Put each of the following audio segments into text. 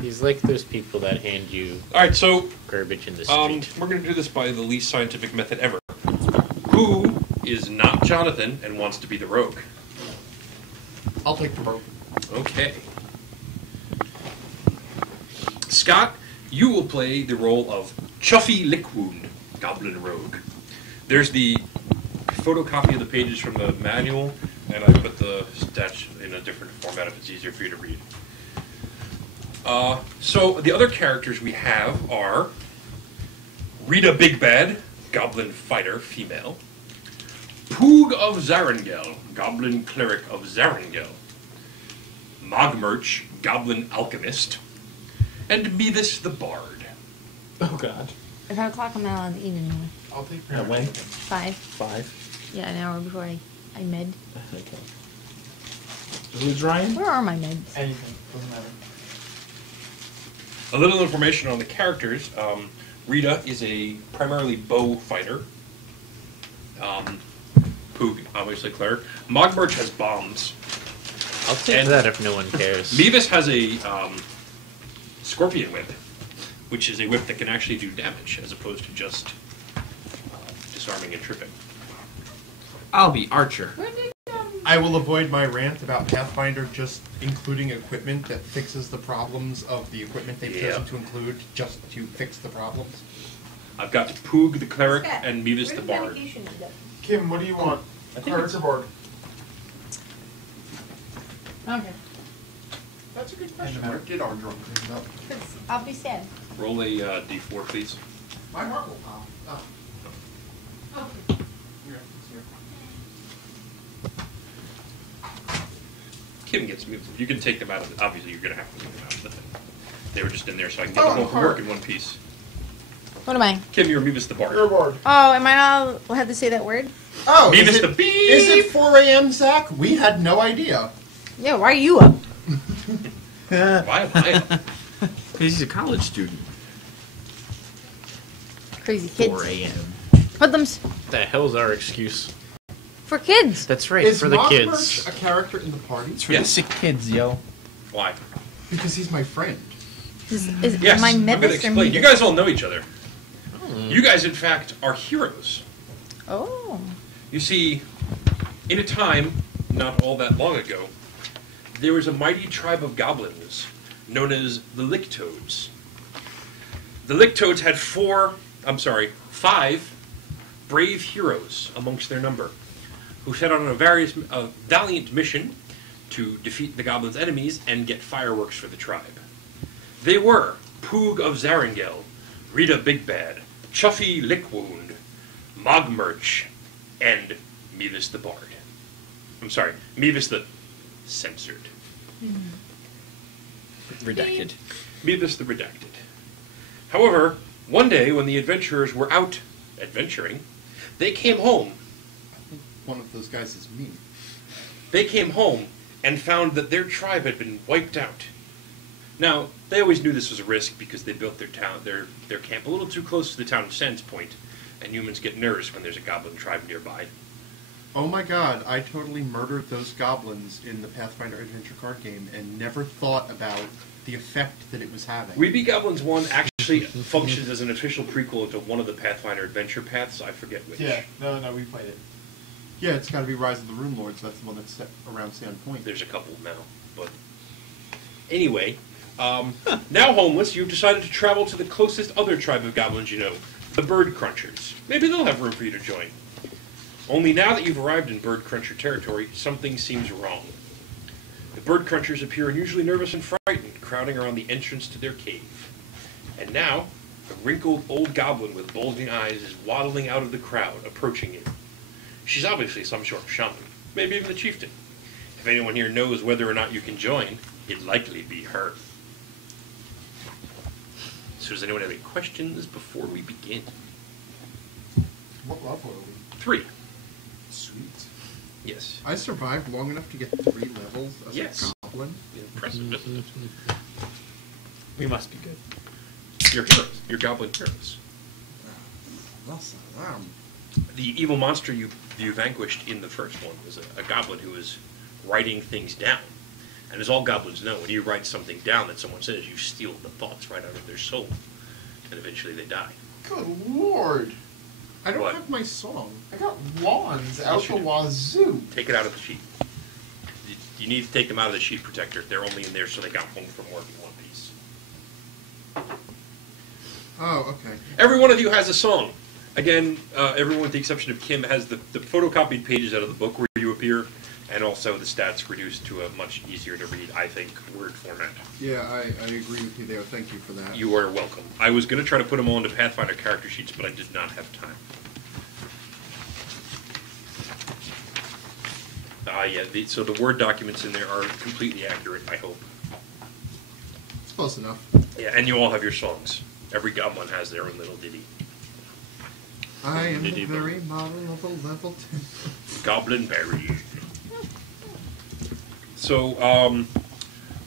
He's like those people that hand you Alright, so garbage in the street. we're going to do this by the least scientific method ever. Who is not Jonathan and wants to be the rogue? I'll take the rogue. Okay. Scott, you will play the role of Chuffy Lickwound, Goblin Rogue. There's the photocopy of the pages from the manual, and I put the stats in a different format if it's easier for you to read. So the other characters we have are Rita Big Bad, Goblin Fighter, female. Poog of Zarangel, Goblin Cleric of Zarangel. Mogmerch, Goblin Alchemist. And Mevis the Bard. Oh, God. At 5 o'clock, I'm out on the evening anymore. I'll take At when? 5. 5? Yeah, an hour before I med. Okay. Who's Ryan? Where are my meds? Anything. Doesn't matter. A little information on the characters. Rita is a primarily bow fighter. Poog, obviously cleric. Mogmerch has bombs. I'll take that if no one cares. Mevis has a scorpion whip, which is a whip that can actually do damage as opposed to just disarming and tripping. I'll be Archer. I will avoid my rant about Pathfinder just including equipment that fixes the problems of the equipment they've chosen to include just to fix the problems. I've got Poog the cleric and Mevis the bard. Kim, what do you want? Cleric or bard? Okay. That's a good question. Where did our drum come up? I'll be sad. Roll a d4, please. My heart will pop. Oh. Okay. Here, it's here. Kim gets Mevis. You can take them out of the... Obviously, you're going to have to take them out of the thing. They were just in there so I can get them home from work in one piece. What am I? Kim, you're Mevis the bard. You're a bard. Oh, am I not allowed to say that word? Oh, Mevis the beep! Is it 4 a.m., Zach? We had no idea. Yeah, why are you up? Why am I up? Because he's a college student. Crazy kids. 4 a.m. Hoodlums. The hell's our excuse? For kids. That's right, Is for the Mogmerch kids. a character in the party? It's for Yes. the sick kids, yo. Why? Because he's my friend. Yes, am I I'm going to Mevis or explain. You Mevis? guys all know each other. You guys, in fact, are heroes. Oh. You see, in a time not all that long ago, there was a mighty tribe of goblins known as the Licktoads. The Licktoads had 5 brave heroes amongst their number, who set on a valiant mission to defeat the goblins' enemies and get fireworks for the tribe. They were Poog of Zarangel, Rita Big Bad, Chuffy Lickwound, Mogmerch, and Mevis the Bard. I'm sorry, Mevis the Censored. Redacted. Mevis the Redacted. However, one day when the adventurers were out adventuring, they came home. One of those guys is me. They came home and found that their tribe had been wiped out. Now, they always knew this was a risk because they built their camp a little too close to the town of Sands Point, and humans get nervous when there's a goblin tribe nearby. Oh my god, I totally murdered those goblins in the Pathfinder adventure card game and never thought about the effect that it was having. We Be Goblins 1 actually functions as an official prequel to one of the Pathfinder adventure paths, I forget which. no, we played it. Yeah, it's got to be Rise of the Rune Lords. That's the one that's set around Sand Point. There's a couple now, but... Anyway, now homeless, you've decided to travel to the closest other tribe of goblins you know, the Bird Crunchers. Maybe they'll have room for you to join. Only now that you've arrived in Bird Cruncher territory, something seems wrong. The Bird Crunchers appear unusually nervous and frightened, crowding around the entrance to their cave. And now, a wrinkled old goblin with bulging eyes is waddling out of the crowd, approaching you. She's obviously some sort of shaman, maybe even the chieftain. If anyone here knows whether or not you can join, it'd likely be her. So does anyone have any questions before we begin? What level are we? 3. Sweet. Yes. I survived long enough to get 3 levels as Yes. a goblin. Impressive, isn't it? We must be good. You're heroes. You're goblin heroes. That's The evil monster you vanquished in the first one was a goblin who was writing things down. And as all goblins know, when you write something down that someone says, you steal the thoughts right out of their soul. And eventually they die. Good lord. I don't What? have my song. I got lawns out you the do. wazoo. Take it out of the sheet. You need to take them out of the sheet protector. They're only in there so they got home from work in one piece. Oh, okay. Every one of you has a song. Again, everyone with the exception of Kim has the photocopied pages out of the book where you appear, and also the stats reduced to a much easier to read, I think, word format. Yeah, I agree with you there. Thank you for that. You are welcome. I was going to try to put them all into Pathfinder character sheets, but I did not have time. Yeah, so the Word documents in there are completely accurate, I hope. It's close enough. Yeah, and you all have your songs. Every goblin has their own little ditty. I am the Diddy very model of a level 10. Goblin buried. So,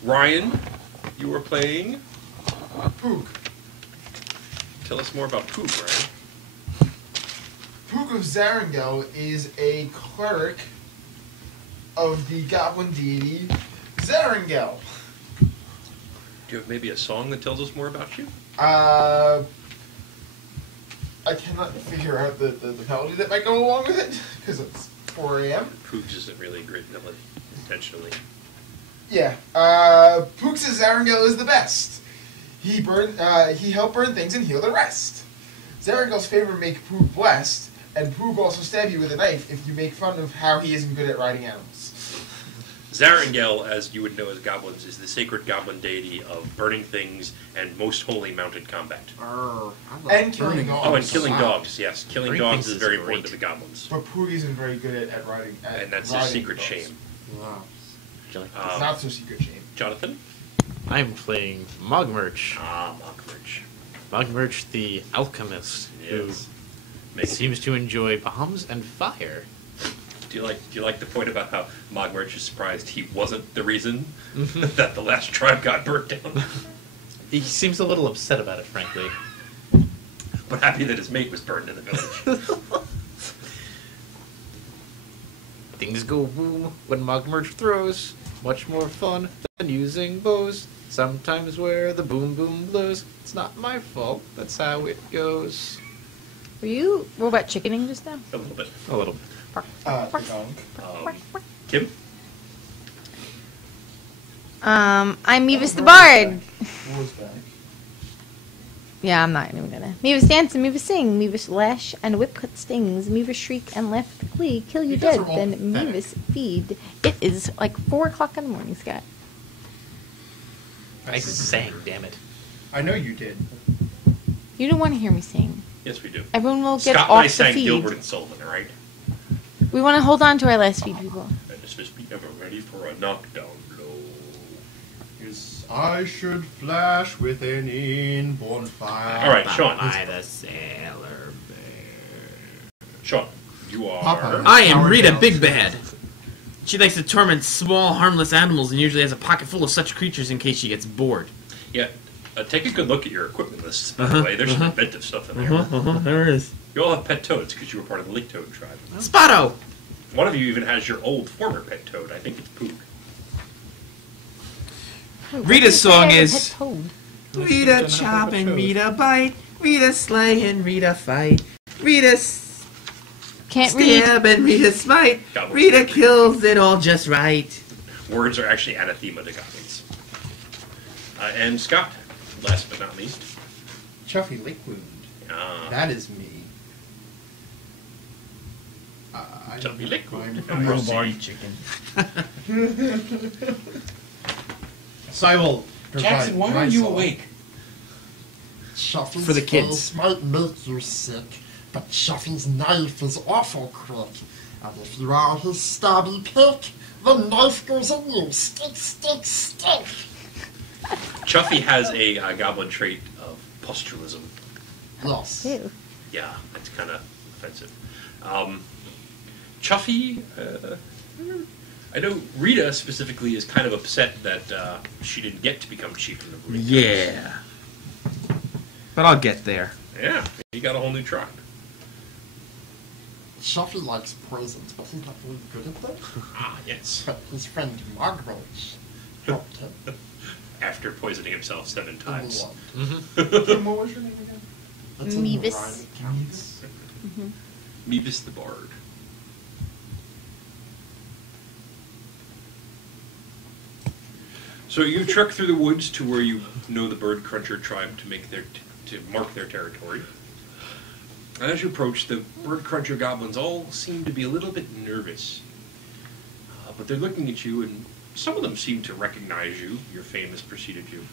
Ryan, you were playing. Poog. Tell us more about Poog, Ryan. Poog of Zarangel is a cleric of the goblin deity Zarangel. Do you have maybe a song that tells us more about you? I cannot figure out the melody that might go along with it, because it's 4 a.m. Poog's isn't really a great melody, intentionally. Yeah, Poog says Zarangel is the best. He helped burn things and heal the rest. Zarangel's favor make Poog blessed, and Poog also stab you with a knife if you make fun of how he isn't good at riding animals. Zarangel, as you would know as goblins, is the sacred goblin deity of burning things and most holy mounted combat. And killing dogs. Oh, and killing Wow. dogs, yes. Killing Burning dogs things is very is important to great. the goblins. But Poog isn't very good at riding. And that's riding his secret dogs. shame. Wow. Would you like It's Um, not so secret shame. Jonathan? I'm playing Mogmerch. Mockridge. Mogmerch the alchemist, Yes. who seems to enjoy bombs and fire. Do you like the point about how Mogmerch is surprised he wasn't the reason that the last tribe got burnt down, He seems a little upset about it, frankly. but happy that his mate was burned in the village? Things go boom when Mogmerch throws. Much more fun than using bows. Sometimes where the boom boom blows. It's not my fault. That's how it goes. Were you robot chickening just now? A little bit. A little bit. Donk. Kim? I'm Mevis the Bard. War's back. Yeah, I'm not even gonna. Mevis dance and Mevis sing, Mevis lash and whip cut stings, Mevis shriek and laugh with glee, kill you You guys dead, are all then pathetic. Mevis feed. It is like 4 o'clock in the morning, Scott. I sang, damn it. I know you did. You don't want to hear me sing. Yes, we do. Everyone will get Scott and I off the sang feed. Gilbert and Sullivan, all right? We want to hold on to our last feed, people. And this must be ever ready for a knockdown blow. Yes, I should flash with an inborn fire. All right, Sean. By the sailor bear. Sean, you are... Papa. I am Sour Rita Bells. Big Bad. She likes to torment small, harmless animals and usually has a pocket full of such creatures in case she gets bored. Yeah, take a good look at your equipment lists, by the way. There's some inventive stuff in there. There is. You all have pet toads because you were part of the Lick Toad tribe. Spotto! One of you even has your old former pet toad. I think it's Poog. Rita's song is... Pet toad. Rita chop and Rita bite. Rita slay and Rita fight. Rita Can't read. stab and Rita smite. Goblins. Rita kills it all just right. Words are actually anathema to goblins. And Scott, last but not least. Chuffy Lickwound. That is me. I don't Chuffy have Lickwound. time. Proceed. chicken. So I will provide my song. Chuffy's For the kids. face might make you sick, but Chuffy's knife is awful quick. And if you are his stabby pick, the knife goes in you. Stick, stick, stick. Chuffy has a goblin trait of postulism. Yes. Ew. Yeah, that's kind of offensive. Chuffy, I know Rita specifically is kind of upset that she didn't get to become chief of the Brute. Yeah. But I'll get there. Yeah, he got a whole new tribe. Chuffy likes poisons, but he's not really good at them. Ah, yes. But his friend Margaret Helped him. After poisoning himself 7 times. Kim, what was your name again? It's in Mevis. Ryan Counts. Mevis the Bard. So you trek through the woods to where you know the Bird Cruncher tribe to mark their territory. And as you approach, the Bird Cruncher goblins all seem to be a little bit nervous. But they're looking at you, and some of them seem to recognize you. Your fame has preceded you.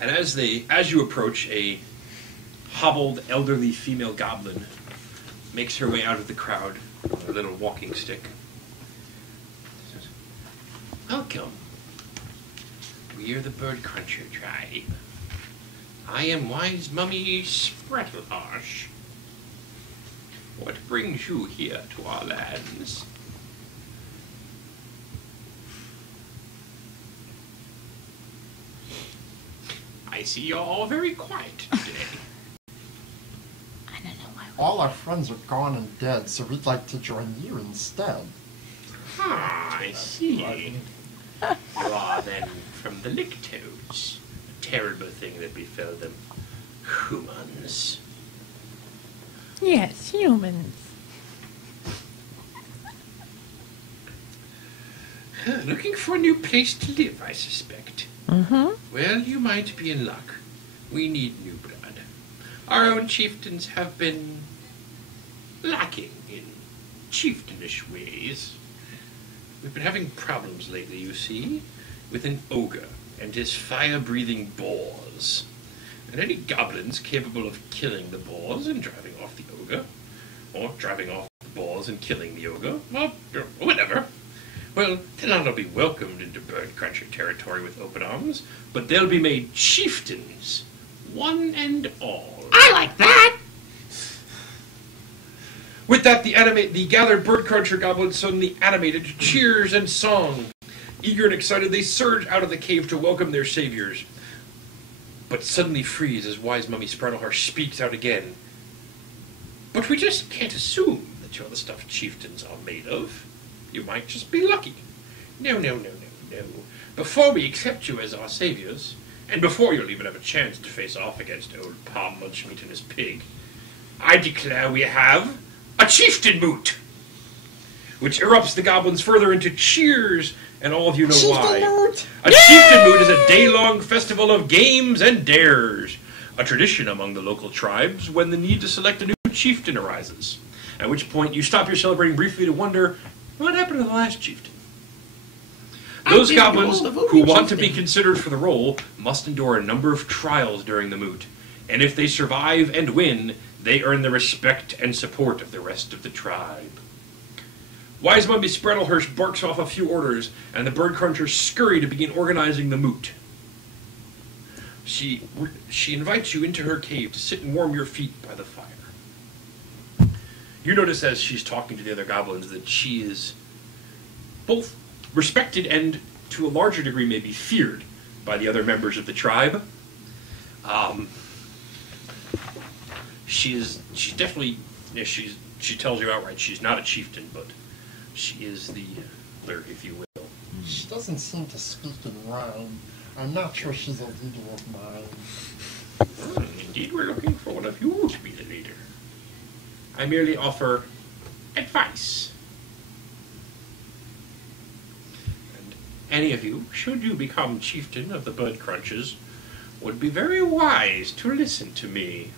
And as you approach, a hobbled, elderly female goblin makes her way out of the crowd on a little walking stick. Says, "Welcome. We are the Bird Cruncher tribe. I am Wise Mummy Sprettleharsh. What brings you here to our lands?" I see you're all very quiet today. I don't know why. All our friends are gone and dead, so we'd like to join you instead. I see. You are then from the Lictos. A terrible thing that befell them. Humans. Yes, humans. Looking for a new place to live, I suspect. Mm-hmm. Well, you might be in luck. We need new blood. Our own chieftains have been lacking in chieftanish ways. We've been having problems lately, you see, with an ogre and his fire-breathing boars. And any goblins capable of killing the boars and driving off the ogre, or driving off the boars and killing the ogre, or whatever, well, they'll not be welcomed into Bird Cruncher territory with open arms, but they'll be made chieftains, one and all. I like that. With that, the gathered Bird Cruncher goblins suddenly animated to cheers and song. Eager and excited, they surge out of the cave to welcome their saviors, but suddenly freeze as Wise Mummy Sprettleharsh speaks out again. But we just can't assume that you're the stuff chieftains are made of. You might just be lucky. No. Before we accept you as our saviors, and before you'll even have a chance to face off against old Palm Munchmeat and his pig, I declare we have a chieftain moot, which erupts the goblins further into cheers, and all of you know why. A chieftain moot is a day-long festival of games and dares, a tradition among the local tribes when the need to select a new chieftain arises, at which point you stop your celebrating briefly to wonder, what happened to the last chieftain? Those goblins who want to be considered for the role must endure a number of trials during the moot, and if they survive and win, they earn the respect and support of the rest of the tribe. Wise Mummy Sprettleharsh barks off a few orders, and the Bird Crunchers scurry to begin organizing the moot. She invites you into her cave to sit and warm your feet by the fire. You notice as she's talking to the other goblins that she is both respected and, to a larger degree, maybe feared by the other members of the tribe. She's definitely, she tells you outright she's not a chieftain, but she is the leader, if you will. She doesn't seem to speak in rhyme. I'm not sure she's a leader of mine. Indeed, we're looking for one of you to be the leader. I merely offer advice. And any of you, should you become chieftain of the Bird Crunchers, would be very wise to listen to me.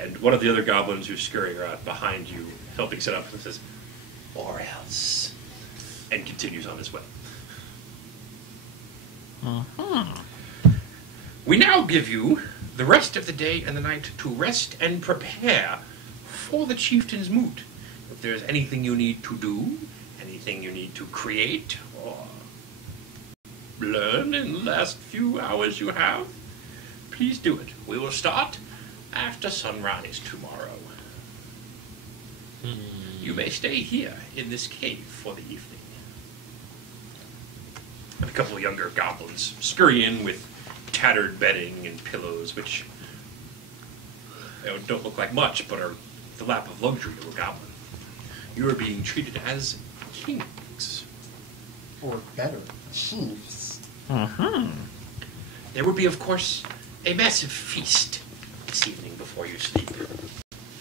And one of the other goblins who's scurrying around behind you, helping set up, says, or else, and continues on his way. We now give you the rest of the day and the night to rest and prepare for the chieftain's moot. If there's anything you need to do, anything you need to create or learn in the last few hours you have, please do it. We will start after sunrise tomorrow. You may stay here in this cave for the evening. And a couple of younger goblins scurry in with tattered bedding and pillows, which don't look like much, but are the lap of luxury to a goblin. You are being treated as kings. or better, chiefs. There would be, of course, a massive feast this evening before you sleep.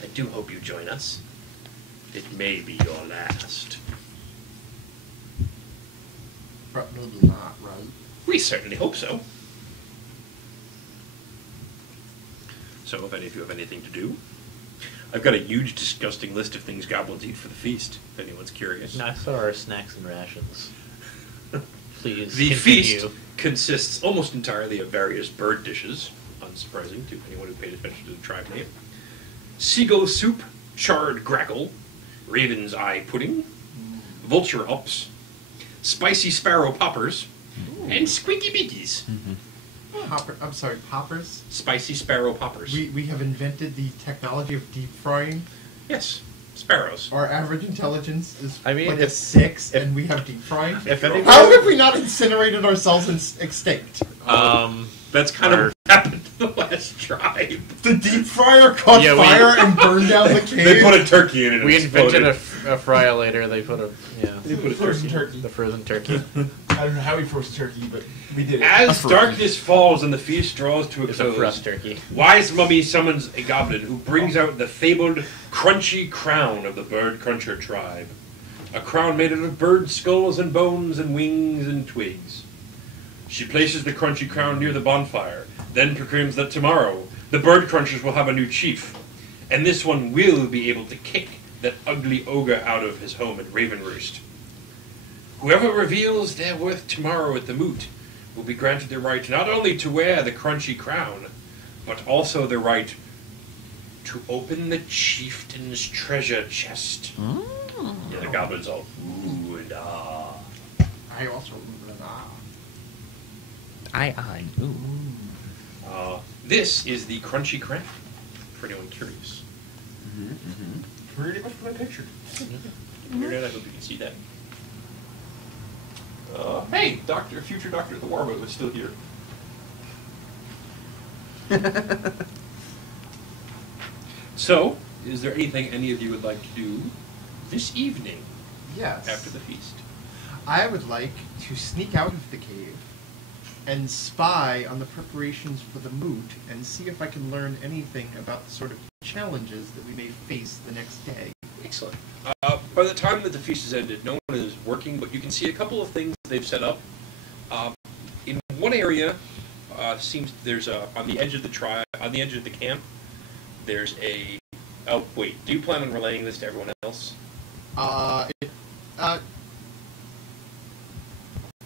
I do hope you join us. It may be your last. But maybe not, right? We certainly hope so. So, if any of you have anything to do, I've got a huge, disgusting list of things goblins eat for the feast, if anyone's curious. I saw our snacks and rations. Please The continue. feast consists almost entirely of various bird dishes, unsurprising to anyone who paid attention to the tribe name. Seagull soup, charred grackle, raven's eye pudding, vulture ups, spicy sparrow poppers, and squeaky biggies. I'm sorry, poppers? Spicy sparrow poppers. We have invented the technology of deep frying. Yes, sparrows. Our average intelligence is I mean, like a if- 6, and we have deep frying. If anyone, How have we not incinerated ourselves extinct? That's kind of what happened to the last tribe. The deep fryer caught Yeah, fire and burned down the cave. They put a turkey in it and we it invented exploded. a fryer-later. They put They put a Frozen turkey. turkey. the frozen turkey. I don't know how we froze turkey, but we did it. As darkness falls and the feast draws to a It's a close, frost turkey. wise mummy summons a goblin who brings out the fabled crunchy crown of the bird cruncher tribe. A crown made out of bird skulls and bones and wings and twigs. She places the crunchy crown near the bonfire, then proclaims that tomorrow the bird crunchers will have a new chief, and this one will be able to kick that ugly ogre out of his home at Ravenroost. Whoever reveals their worth tomorrow at the moot will be granted the right not only to wear the crunchy crown, but also the right to open the chieftain's treasure chest. Yeah, the goblins all ooh and ah. I also remember that. Aye. Ooh. This is the crunchy crown, for anyone curious. Pretty much what I pictured. Internet, I hope you can see that. Hey, future Doctor the Warboat is still here. So, is there anything any of you would like to do this evening Yes. after the feast? I would like to sneak out of the cave and spy on the preparations for the moot and see if I can learn anything about the sort of challenges that we may face the next day. Excellent. By the time that the feast is ended, no one is working, but you can see a couple of things they've set up. In one area, seems there's on the edge of the camp. There's a. Oh wait, do you plan on relaying this to everyone else?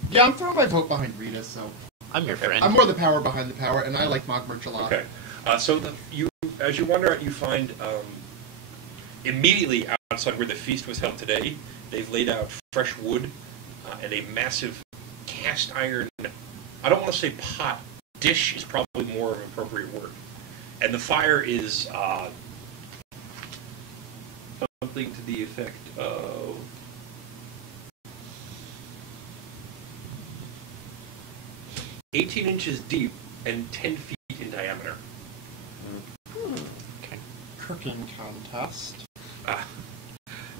Yeah, I'm throwing my vote behind Rita, so I'm your friend. I'm more the power behind the power, and I like Mock Merch a lot. Okay. So as you wander out, you find immediately outside where the feast was held today, they've laid out fresh wood and a massive cast iron. I don't want to say pot. Dish is probably more of an appropriate word. And the fire is something to the effect of 18 inches deep and 10 feet in diameter. Okay. Cooking contest.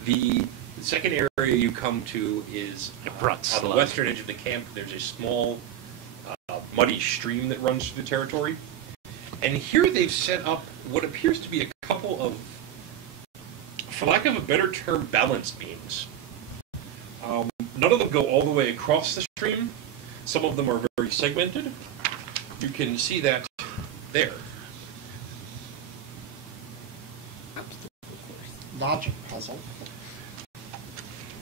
The second area you come to is on the western edge of the camp. There's a small, muddy stream that runs through the territory. And here they've set up what appears to be a couple of, for lack of a better term, balance beams. None of them go all the way across the stream. Some of them are very segmented. You can see that there. Logic puzzle.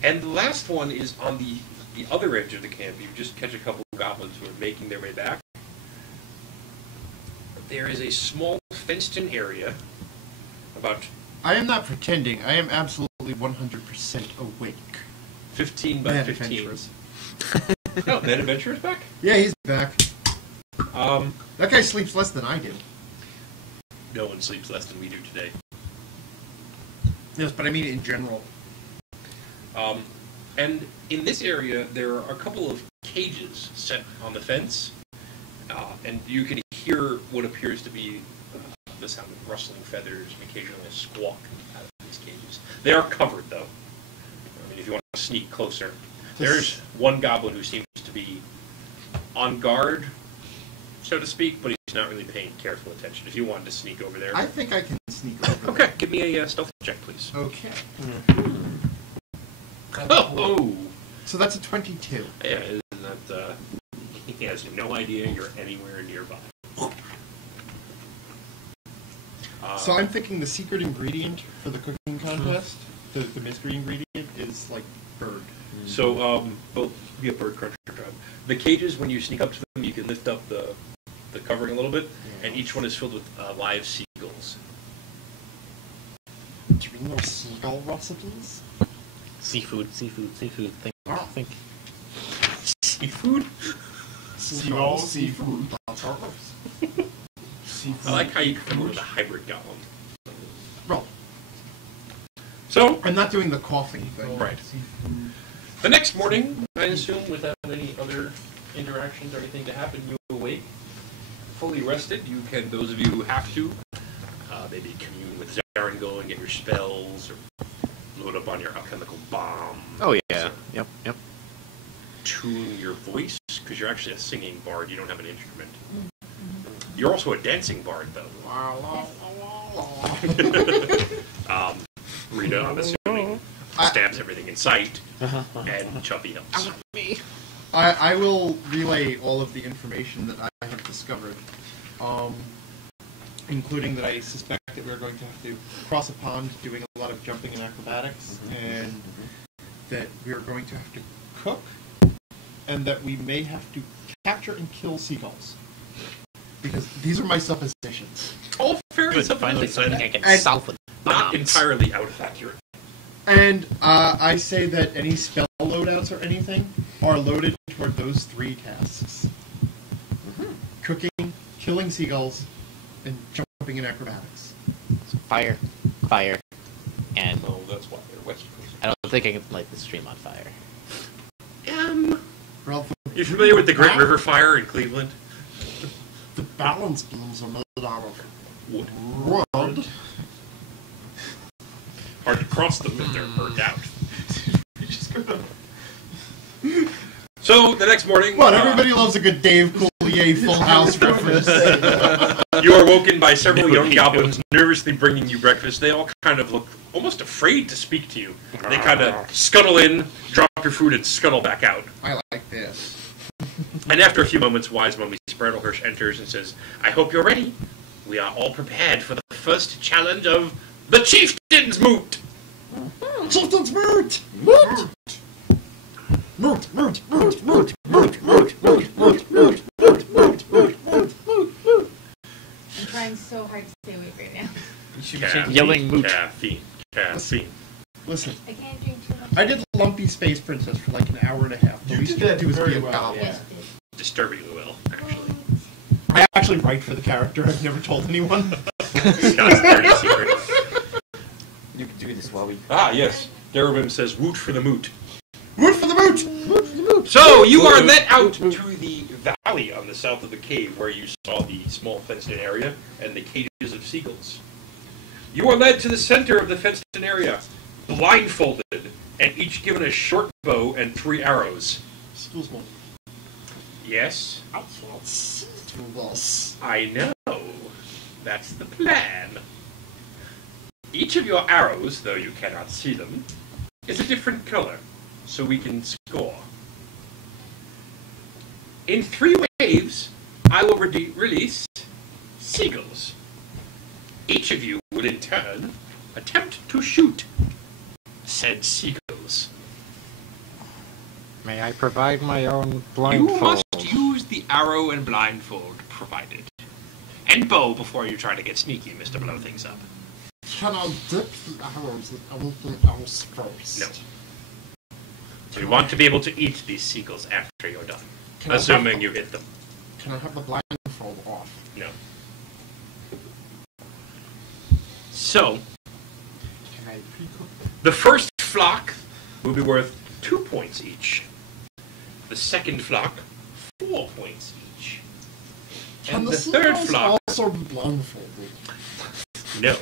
And the last one is on the other edge of the camp. You just catch a couple of goblins who are making their way back. There is a small fenced-in area about I am not pretending. I am absolutely 100% awake. 15 by Mad 15. Adventurers. Oh, Mad Adventurer's back? Yeah, he's back. Um, That guy sleeps less than I do. no one sleeps less than we do today. Yes, but I mean in general. And in this area, there are a couple of cages set on the fence, and you can hear what appears to be the sound of rustling feathers and occasionally a squawk out of these cages. They are covered, though. I mean, if you want to sneak closer. There's one goblin who seems to be on guard, so to speak, but he's not really paying careful attention. If you wanted to sneak over there. I think I can sneak over Okay, give me a stealth check, please. there. Okay. Oh! So that's a 22. Yeah, isn't that, he has no idea you're anywhere nearby. So I'm thinking the secret ingredient for the cooking contest, the mystery ingredient, is like bird. So, well, be a bird cruncher tribe. The cages, when you sneak up to them, you can lift up the covering a little bit, and each one is filled with live seagulls. Do we know seagull recipes? Seafood. Think. Seafood? Seagull, seafood. That's ours. Seafood. I like how you come up with a hybrid goblin. Well, So, I'm not doing the coughing thing. right. The next morning, I assume, without any other interactions or anything to happen, you awake, fully rested. You can, those of you who have to, maybe commune with Zarango and get your spells, or load up on your alchemical bomb. Oh yeah. Yep. Tune your voice, because you're actually a singing bard. You don't have an instrument. You're also a dancing bard, though. Rita, I'm assuming, stabs everything in sight, and Chuffy helps. I will relay all of the information that I have discovered, including that I suspect that we're going to have to cross a pond doing a lot of jumping and acrobatics, and that we're going to have to cook, and that we may have to capture and kill seagulls. Because these are my suppositions. All fairly Finally, something something I can And- solve with not bombs. entirely out of accurate. And I say that any spell loadouts or anything are loaded toward those 3 tasks. Cooking, killing seagulls, and jumping in acrobatics. Fire, and Oh, that's why they're West Coast. I don't think I can light the stream on fire. Ralph, You familiar with the Great River Fire in Cleveland? The balance beams are made out of Wood. wood. Hard to cross them if they're burnt out. you just go to... So, the next morning... Come on, everybody loves a good Dave Coulier Full House reference. You are woken by several young goblins nervously bringing you breakfast. They all kind of look almost afraid to speak to you. They kind of scuttle in, drop your food, and scuttle back out. I like this. And after a few moments, Wise Mummy Spreadlehurst enters and says, I hope you're ready. We are all prepared for the first challenge of the Chieftain's Moot. Chieftain's moot! Moot! Moot, moot, moot, moot, moot, moot, moot, moot, moot, moot, moot, moot, moot, moot. I'm trying so hard to stay awake right now. You should Caffeine, be yelling moot. Caffeine. Listen, I can't drink too much. I did Lumpy Space Princess for like an hour and a half. The You least did you could that do is very be a well, goblin. Yes, it is. Disturbingly well, actually. I actually write for the character. I've never told anyone. Scott's dirty secret. You can do this while we. Ah, yes. Darabim says, woot for the moot. Woot for the moot! So, you are led out to the valley on the south of the cave where you saw the small fenced-in area and the cages of seagulls. You are led to the center of the fenced-in area, blindfolded, and each given a short bow and 3 arrows. Excuse me. Yes, I can't see through this. I know. That's the plan. Each of your arrows, though you cannot see them, is a different color, so we can score. In 3 waves, I will release seagulls. Each of you will in turn attempt to shoot said seagulls. May I provide my own You blindfold? must use the arrow and blindfold provided. And bow before you try to get sneaky, Mr. Blow Things Up. Can I dip the arrows in anything else first? No. We want to be able to eat these seagulls after you're done. Can I Assuming have- you hit them. Can I have the blindfold off? No. So, Can I pre-cook? the first flock will be worth 2 points each. The second flock, 4 points each. Can And the the third seagulls flock, also be blindfolded? no.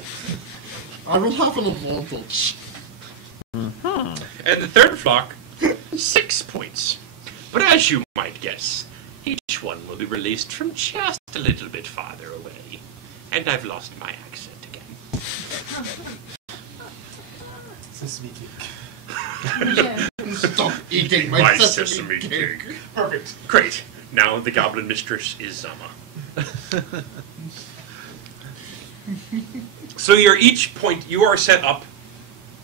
I will have an advantage. And the third flock, 6 points. But as you might guess, each one will be released from just a little bit farther away. And I've lost my accent again. Sesame cake. Yeah. Stop eating my, My sesame, sesame cake. cake. Perfect. Great. Now the goblin mistress is Zama. So you are set up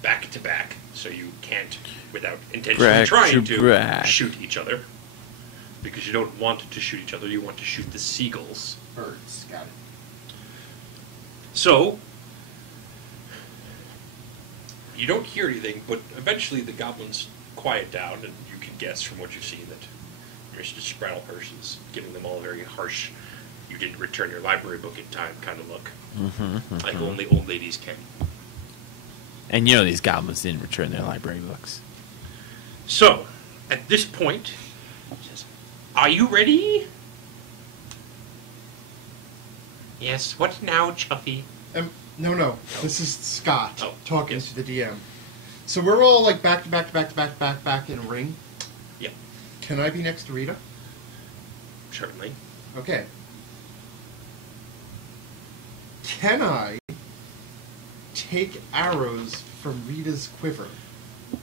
back to back, so you can't, without intentionally Back trying to to back. shoot each other. Because you don't want to shoot each other, you want to shoot the seagulls. Birds. Got it. So, you don't hear anything, but eventually the goblins quiet down, and you can guess from what you've seen that Mr. Spraddlehurst is giving them all a very harsh, you didn't return your library book in time kind of look. Like only old ladies can. And you know these goblins didn't return their library books. So, at this point, he says, "Are you ready?" "Yes, what now, Chuffy?" No. This is Scott Oh, talking yes. to the DM. So we're all like back to back to back to back to back back in a ring. Yeah, Can I be next to Rita? certainly. Okay. Can I take arrows from Rita's quiver?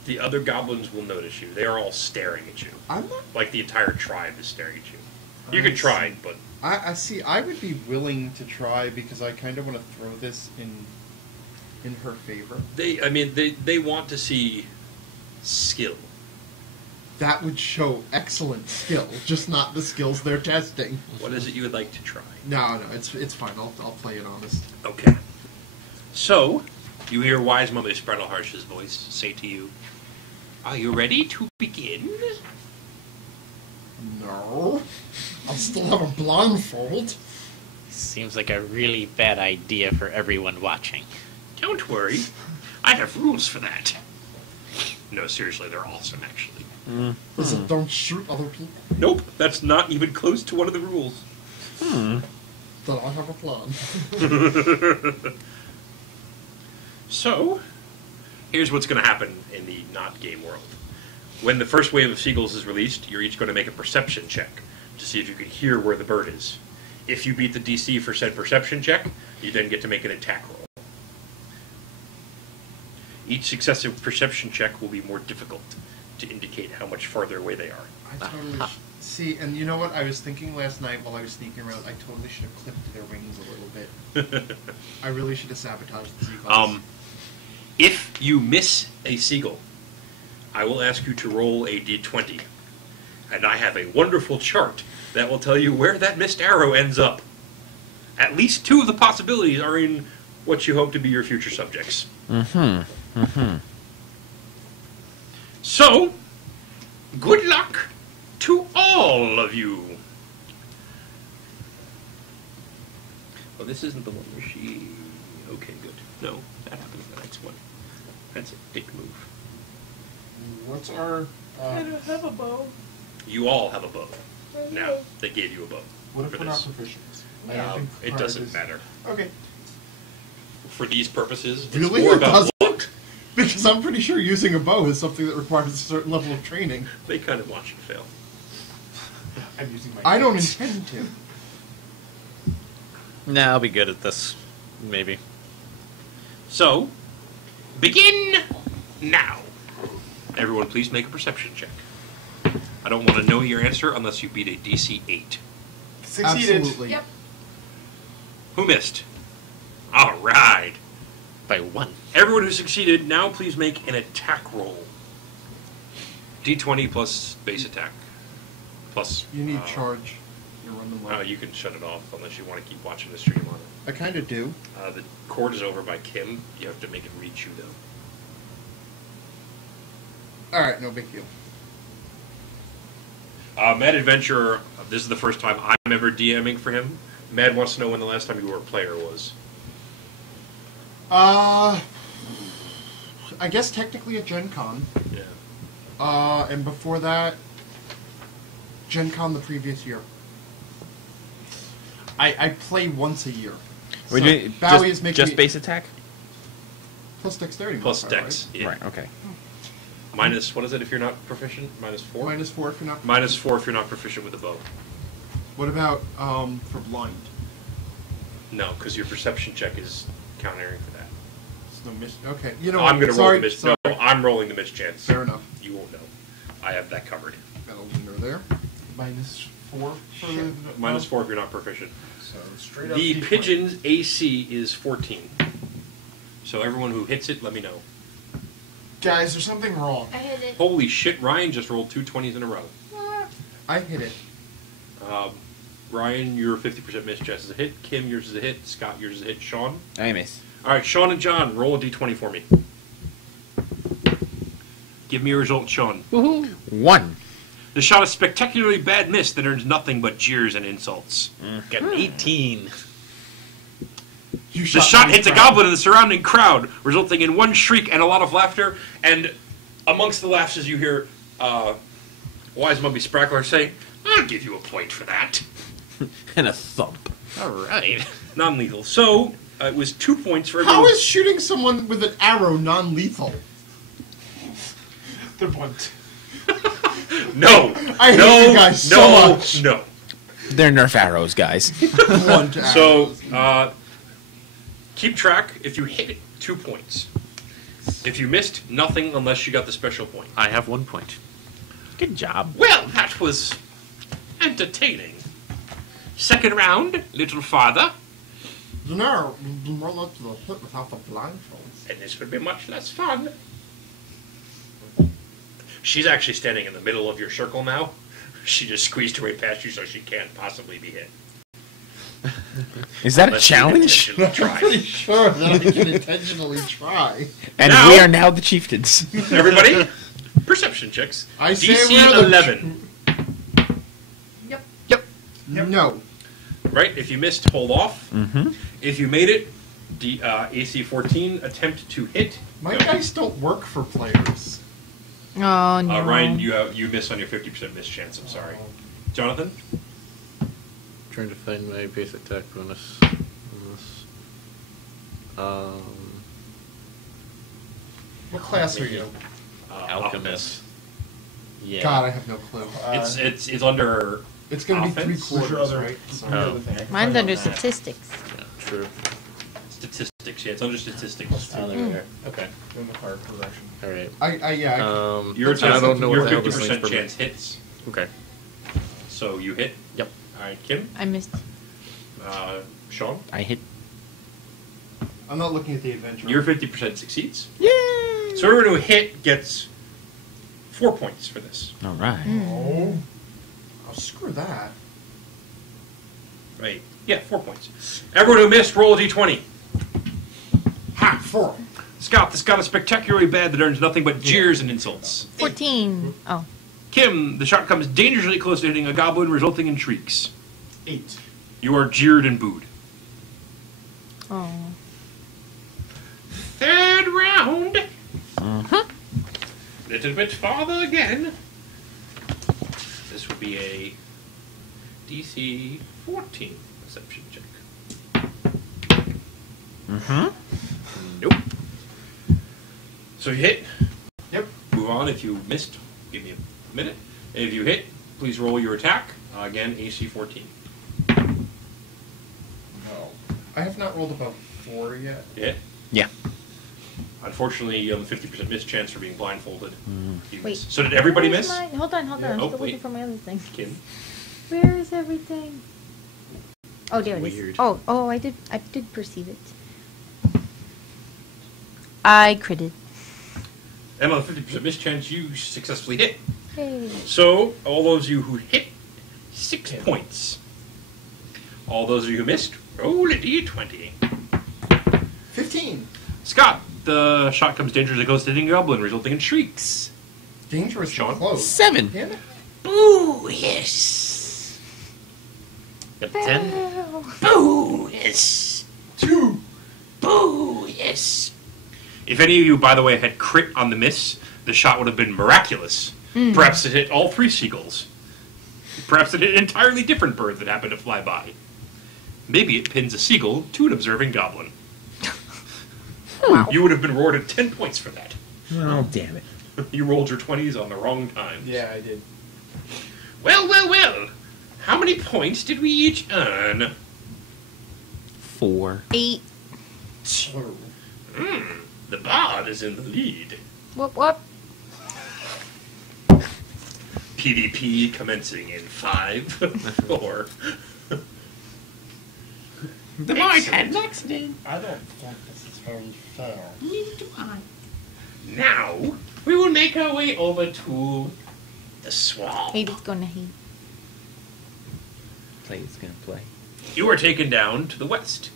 The other goblins will notice you. They are all staring at you. I'm not. Like the entire tribe is staring at you. You I can try, see. but I see. I would be willing to try because I kind of want to throw this in her favor. they want to see skill. That would show excellent skill, just not the skills they're testing. What is it you would like to try? No, it's fine. I'll play it honest. Okay. So, you hear wise Mother Spraddleharsh's voice say to you, "Are you ready to begin?" No. I still have a blindfold. Seems like a really bad idea for everyone watching. Don't worry. I have rules for that. No, seriously, they're awesome, actually. Is it don't shoot other people? Nope, that's not even close to one of the rules. Then I have a plan. So, here's what's going to happen in the not-game world. When the first wave of seagulls is released, you're each going to make a perception check to see if you can hear where the bird is. If you beat the DC for said perception check, you then get to make an attack roll. Each successive perception check will be more difficult to indicate how much farther away they are. I totally see. And you know what? I was thinking last night while I was sneaking around. I totally should have clipped their wings a little bit. I really should have sabotaged the seagulls. If you miss a seagull, I will ask you to roll a d20. And I have a wonderful chart that will tell you where that missed arrow ends up. At least 2 of the possibilities are in what you hope to be your future subjects. So, good luck to all of you. Well, this isn't the one where she... Okay, good. No, that happens in the next one. That's a dick move. What's our? have a bow. You all have a bow. Now, they gave you a bow. What if for we're not this. proficient? I don't think It part of doesn't this- matter. Okay. For these purposes, it's Really? more It about doesn't? luck. Because I'm pretty sure using a bow is something that requires a certain level of training. They kind of want you to fail. I'm using my. I don't intend to. Nah, I'll be good at this. Maybe. So, begin now. Everyone, please make a perception check. I don't want to know your answer unless you beat a DC 8. Succeeded. Absolutely. Yep. Who missed? All right. By 1. Everyone who succeeded, now please make an attack roll. D20 plus base attack. Plus... You need charge. You run them low. You can shut it off unless you want to keep watching the stream on it. I kind of do. The cord is over by Kim. You have to make it reach you, though. Alright, no big deal. Mad Adventurer, this is the first time I'm ever DMing for him. Mad wants to know when the last time you were a player was. I guess technically at Gen Con. Yeah. And before that, Gen Con the previous year. I play once a year. We're So doing Bowie is making just me- base attack? plus dexterity Plus modifier, Dex. right? Yeah. Right, okay. Minus, what is it if you're not proficient? Minus 4? Minus 4 if you're not. Minus 4 if you're not proficient with a bow. What about for blind? No, because your perception check is countering for that. It's no miss. Okay, you know. I'm going to roll the miss. Sorry. No, I'm rolling the mischance. Fair enough. You won't know. I have that covered. Got a winner there. Minus 4 for the. Minus 4 if you're not proficient. So straight up. The D20. pigeon's AC is 14. So everyone who hits it, let me know. Guys, there's something wrong. I hit it. Holy shit, Ryan just rolled 2 20s in a row. I hit it. Ryan, your 50% miss chance is a hit. Kim, yours is a hit. Scott, yours is a hit. Sean? I miss. Alright, Sean and John, roll a d20 for me. Give me a result, Sean. Woohoo! 1. The shot a spectacularly bad miss that earns nothing but jeers and insults. Got an 18. You The shot hits a goblin in the surrounding crowd, resulting in one shriek and a lot of laughter. And amongst the laughs, as you hear Wise Mummy Sprackler say, "I'll give you a point for that." And a thump. Alright. Non-lethal. So, it was 2 points for How everyone. is shooting someone with an arrow non-lethal? They're blunt. No! I hate no, you guys so no, much. No. They're Nerf arrows, guys. Blunt So, arrows. keep track. If you hit it, 2 points. If you missed, nothing unless you got the special point. I have 1 point. Good job. Well, that was entertaining. Second round, little farther, You know, you'd be more likely to hit without the blindfolds. and this would be much less fun. She's actually standing in the middle of your circle now. She just squeezed her way past you so she can't possibly be hit. Is that a Unless you challenge? intentionally try. Pretty sure that I can intentionally try. And Now- we are now the chieftains. Everybody, perception checks. I say DC we're the 11. No. Right? If you missed, hold off. Mm-hmm. If you made it, AC 14, attempt to hit. My Go. dice don't work for players. Oh no. Ryan, you missed on your 50% miss chance. I'm sorry. Jonathan? Trying to find my base attack bonus. What class are you? Alchemist. Yeah. God, I have no clue. It's under. It's going to be offense? 3 Where's your quarters, other, right? where's So- your other thing? I can Mine's find under out that. statistics. Yeah, true. Statistics. Yeah, it's under statistics. Plus 2. Oh, there we are. Okay. Doing the fire progression. Alright. Your That's what I don't know your what the hell 50% this chance hits. Okay. So you hit. Yep. All right, Kim. I missed. Sean. I hit. I'm not looking at the adventure. Your 50% succeeds. Yay! So everyone who hit gets 4 points for this. All right. Oh. Oh, screw that. Right. Yeah, 4 points. Everyone who missed, roll a d20. Ha! 4. Scott, this got a spectacularly bad that earns nothing but jeers and insults. 14. Oh. Kim, the shot comes dangerously close to hitting a goblin, resulting in shrieks. 8. You are jeered and booed. Oh. Third round. Little bit farther again. This would be a DC 14 perception check. Mm-hmm. Nope. So you hit. Yep. Move on. If you missed, give me a minute. If you hit, please roll your attack. Again, AC 14. No. I have not rolled above 4 yet. Yeah. Yeah. Unfortunately, you have a 50% miss chance for being blindfolded. You Wait. miss. So did everybody Where's miss? mine? Hold on. Yeah. I'm Oh, still wait. looking for my other thing. Kim. Where is everything? Oh, there it is. Weird. Oh, I did perceive it. I critted. And on a 50% miss chance, you successfully hit. Hey. So, all those of you who hit, 6 points. All those of you who missed, roll a d20. 15. Scott, the shot comes dangerously close to hitting a goblin, resulting in shrieks. Dangerous Sean? close. 7. Damn it. Boo, yes. Got 10. Boo, yes. 2. Boo, yes. If any of you, by the way, had crit on the miss, the shot would have been miraculous. Perhaps it hit all 3 seagulls. Perhaps it hit an entirely different bird that happened to fly by. Maybe it pins a seagull to an observing goblin. Wow. You would have been rewarded 10 points for that. Oh, damn it. You rolled your 20s on the wrong times. Yeah, I did. Well, well, well. How many points did we each earn? 4. 8. 2. The bard is in the lead. Whoop. PvP commencing in 5, 4. The bard had Excellent. accident. I don't think this is very fair. Neither do I. Now, we will make our way over to the swamp. Hate is gonna hate. Play's gonna play. You are taken down to the west,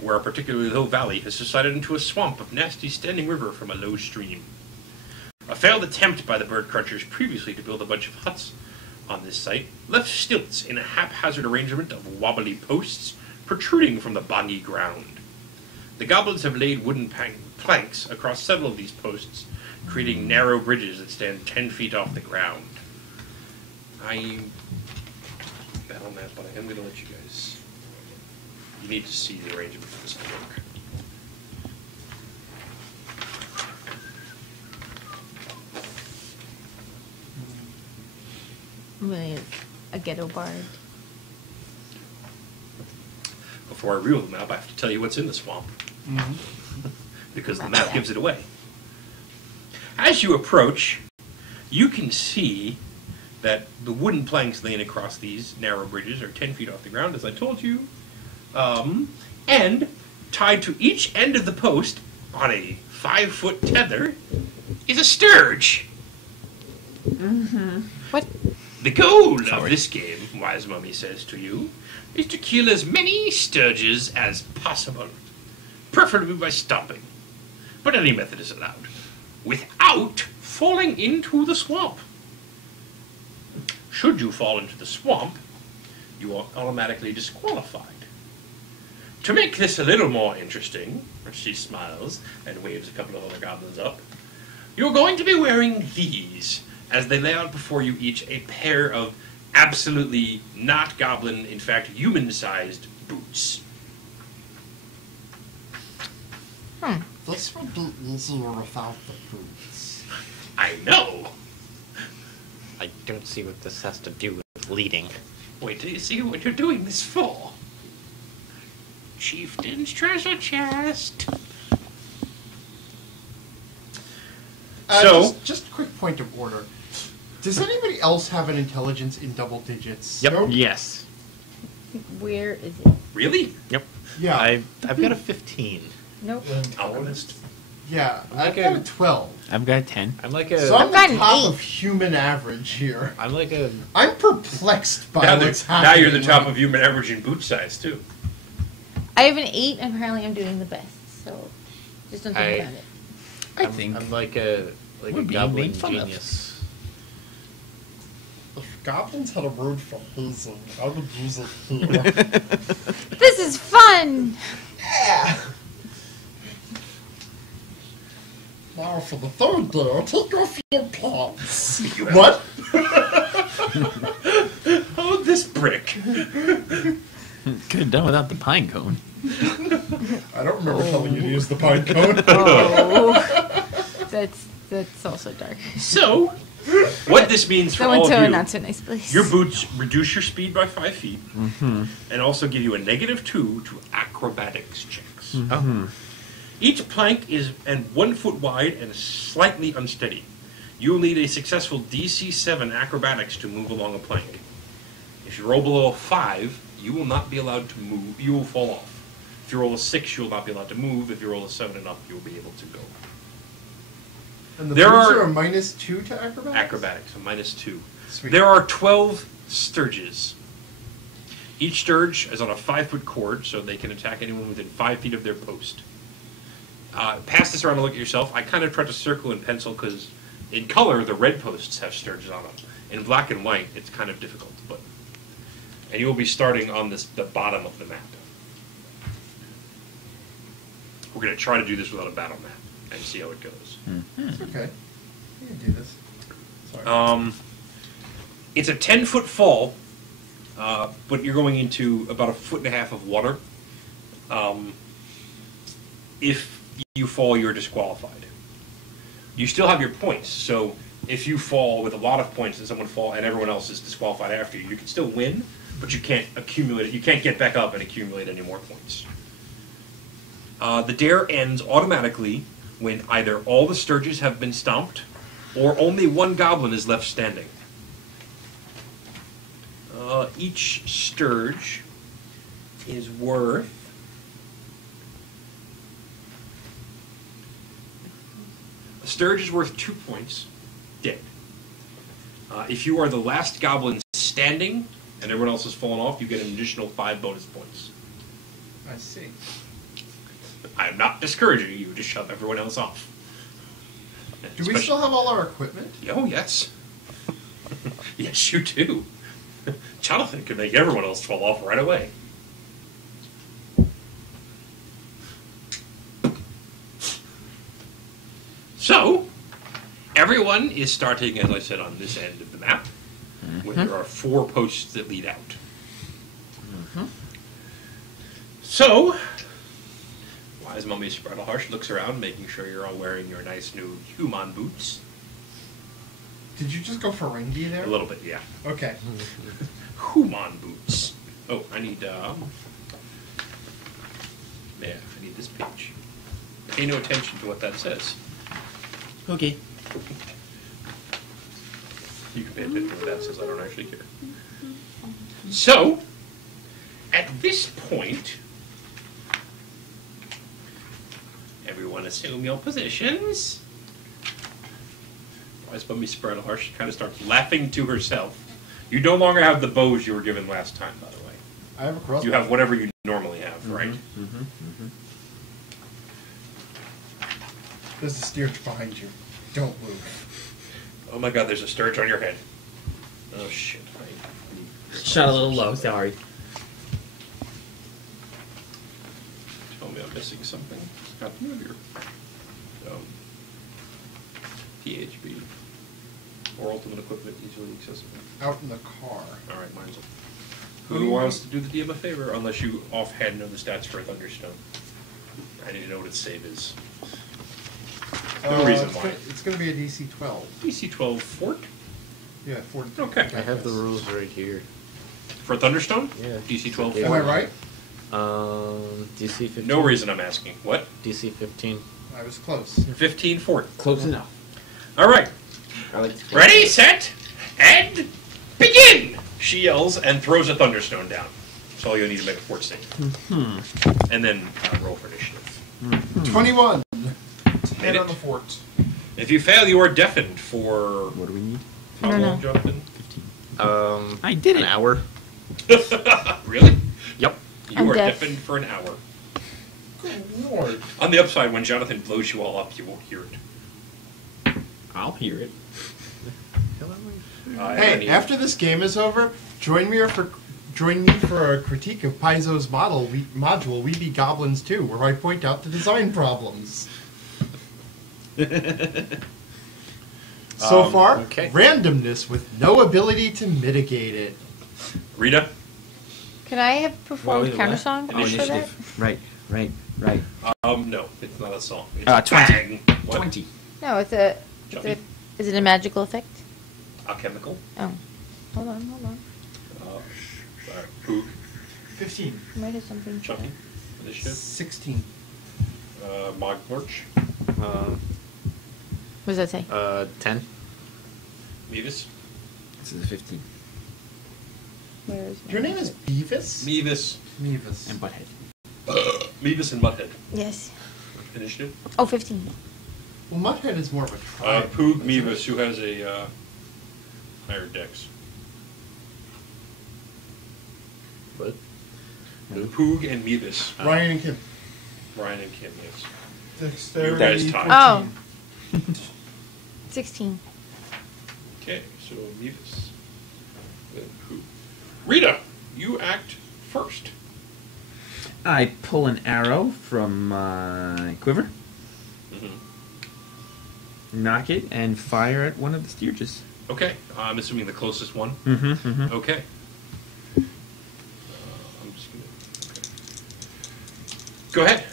where a particularly low valley has subsided into a swamp of nasty standing river from a low stream. A failed attempt by the bird crunchers previously to build a bunch of huts on this site left stilts in a haphazard arrangement of wobbly posts protruding from the boggy ground. The goblins have laid wooden planks across several of these posts, creating narrow bridges that stand 10 feet off the ground. I bet on that, but I am going to let you guys. You need to see the arrangement for this to work. I'm really a ghetto bard. Before I reveal the map, I have to tell you what's in the swamp. Because the map gives it away. As you approach, you can see that the wooden planks laying across these narrow bridges are 10 feet off the ground, as I told you. And tied to each end of the post on a 5-foot tether is a sturge. What? The goal of this game, Wise Mummy says to you, is to kill as many sturges as possible, preferably by stomping. But any method is allowed, without falling into the swamp. Should you fall into the swamp, you are automatically disqualified. To make this a little more interesting, she smiles and waves a couple of other goblins up, you're going to be wearing these, as they lay out before you each a pair of absolutely not goblin, in fact human-sized boots. This would be easier without the boots. I know! I don't see what this has to do with leading. Wait till you see what you're doing this for. Chieftain's treasure chest. So- just a quick point of order. Does anybody else have an intelligence in double digits? Yep. Nope. Yes. Where is it? Really? Yeah. I've got a 15. Nope. Alchemist. Yeah. Like I've got a- a 12. I've got a 10. I'm like a. So I'm I've got the an top 8. of human average here. I'm like a. I'm perplexed by Now, what's now happening. you're the top of human average in boot size, too. I have an 8, and apparently I'm doing the best. So just don't think about it. I'm like a we're a being goblin made fun of. genius. If goblins had a word for hazing, I would use it here. This is fun. Yeah. Now for the third dare, take off your pants. What? Oh, this brick. Could have done without the pine cone. I don't remember telling you to use the pine cone. Oh, that's also dark. So, what this means for That went all to of a you, not so nice place. your boots reduce your speed by 5 feet, and also give you a -2 to acrobatics checks. Each plank is 1 foot wide and slightly unsteady. You will need a successful DC 7 acrobatics to move along a plank. If you roll below a 5, you will not be allowed to move. You will fall off. If you roll a 6, you will not be allowed to move. If you roll a 7 and up, you will be able to go. And the There boots are- are a -2 to acrobatics? Acrobatics, a -2. Sweet. There are 12 sturges. Each sturge is on a 5-foot cord, so they can attack anyone within 5 feet of their post. Pass this around and look at yourself. I kind of tried to circle in pencil because in color, the red posts have sturges on them. In black and white, it's kind of difficult. And you will be starting on the bottom of the map. We're going to try to do this without a battle map and see how it goes. It's okay. You can do this. Sorry. It's a 10-foot fall, but you're going into about 1.5 feet of water. If you fall, you're disqualified. You still have your points, so if you fall with a lot of points and someone fall and everyone else is disqualified after you, you can still win, but you can't accumulate it. You can't get back up and accumulate any more points. The dare ends automatically when either all the Sturges have been stomped or only one goblin is left standing. Each Sturge is worth... A Sturge is worth 2 points, dead. If you are the last goblin standing and everyone else has fallen off, you get an additional 5 bonus points. I see. I'm not discouraging you to shove everyone else off. Do we still have all our equipment? Oh, yes. Yes, you do. Jonathan can make everyone else fall off right away. So, everyone is starting, as I said, on this end of the map, where there are 4 posts that lead out. So, Wise Mummy Spreadleharsh looks around, making sure you're all wearing your nice new human boots. Did you just go for Ringy there? A little bit, yeah. Okay. Human boots. Oh, I need, I need this page. Pay no attention to what that says. Okay. You can pay attention to what that says, I don't actually care. So, at this point, everyone assume your positions. Wise Mummy Spreadleharsh kind of starts laughing to herself. You no longer have the bows you were given last time, by the way. I have a crossbow. You have whatever you normally have, right? There's a Sturge behind you. Don't move. Oh my god, there's a Sturge on your head. Oh shit. Shot a little low, sorry. Tell me I'm missing something. Got to move here. PHB. Or ultimate equipment easily accessible. Out in the car. Alright, mine's up. Who wants to do the DM a favor? Unless you offhand know the stats for a Thunderstone. I need to know what its save is. No reason why. It's going to be a DC 12. DC 12 fort? Yeah, 40. Okay. I have the rules right here. For Thunderstone? Yeah. DC 12 Am fort? I right? DC 15. No reason I'm asking. What? DC 15. I was close. 15 fort. Close enough. Alright. I like to Ready, set, and begin! She yells and throws a Thunderstone down. That's all you need to make a fort save. And then roll for initiative. 21. Made 10 it. on the fort. If you fail, you are deafened for... What do we need? How No, no. long, Jonathan? I did an it. hour. Really? Yep. You I'm are deaf. deafened for an hour. Good lord. On the upside, when Jonathan blows you all up, you won't hear it. I'll hear it. Hey, after this game is over, join me for a critique of Paizo's module, We Be Goblins Too, where I point out the design problems. So far, okay. randomness with no ability to mitigate it. Rita? Could I have performed Well, counter what? song for that? Right. No, it's not a song. It's 20. bang. What? 20. No, it's a. Chuffy? Is it a magical effect? Alchemical? Oh, hold on. Alright, Poog. 15. I might have something. for Chuffy? that. Initiative? 16. Mogmarch? What does that say? 10. Mevis? This is a 15. Where is Your name is Beavis? Mevis. Meavis. And Butthead. Mevis and Butthead. Yes. Initiative? Oh, 15. Well, Mudhead is more of a tribe. Poog Mevis, who has a higher dex. What? Poog and Mevis. Ryan and Kim. Ryan and Kim, yes. Dexterity. That is time. Oh. 16. Okay, so Mevis. Then Poog. Rita, you act first. I pull an arrow from my quiver, knock it, and fire at one of the Sturges. Okay, I'm assuming the closest one. Okay. I'm just gonna. Okay. Go ahead.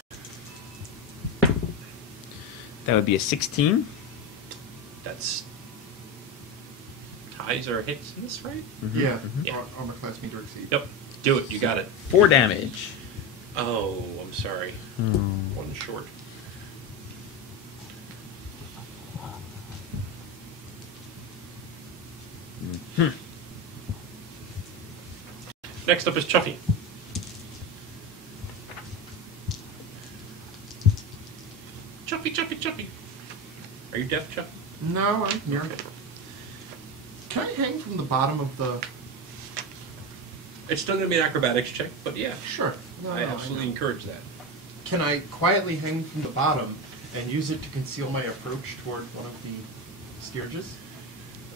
That would be a 16. That's ties or hits in this, right? Yeah. Yeah. Armor class meter exceed. Yep. Do it. You got it. 4 damage. Oh, I'm sorry. One short. Next up is Chuffy. Chuffy. Are you deaf, Chuffy? No, I'm here. Okay. Can I hang from the bottom of the... It's still going to be an acrobatics check, but yeah. Sure. No, I no, absolutely know. encourage that. Can I quietly hang from the bottom and use it to conceal my approach toward one of the steerages?